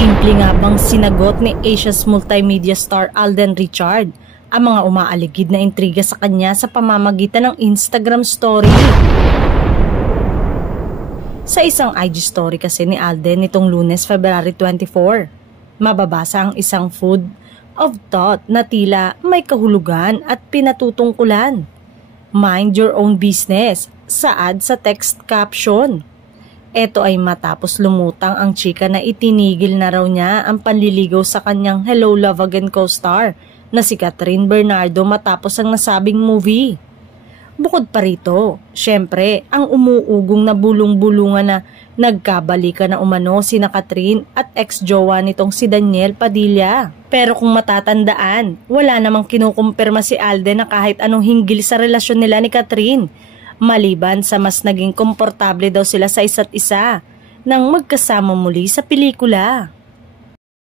Simple nga bang sinagot ni Asia's multimedia star Alden Richard ang mga umaaligid na intriga sa kanya sa pamamagitan ng Instagram story. Sa isang IG story kasi ni Alden nitong Lunes, February 24, mababasa ang isang food of thought na tila may kahulugan at pinatutungkulan. Mind your own business, saad sa text caption. Ito ay matapos lumutang ang chika na itinigil na raw niya ang panliligaw sa kanyang Hello Love Again co-star na si Catherine Bernardo matapos ang nasabing movie. Bukod pa rito, syempre ang umuugong na bulong-bulungan na nagkabalikan na umano sina Catherine at ex-jowa nitong si Daniel Padilla. Pero kung matatandaan, wala namang kinukumpirma si Alden na kahit anong hinggil sa relasyon nila ni Catherine, maliban sa mas naging komportable daw sila sa isa't isa nang magkasama muli sa pelikula.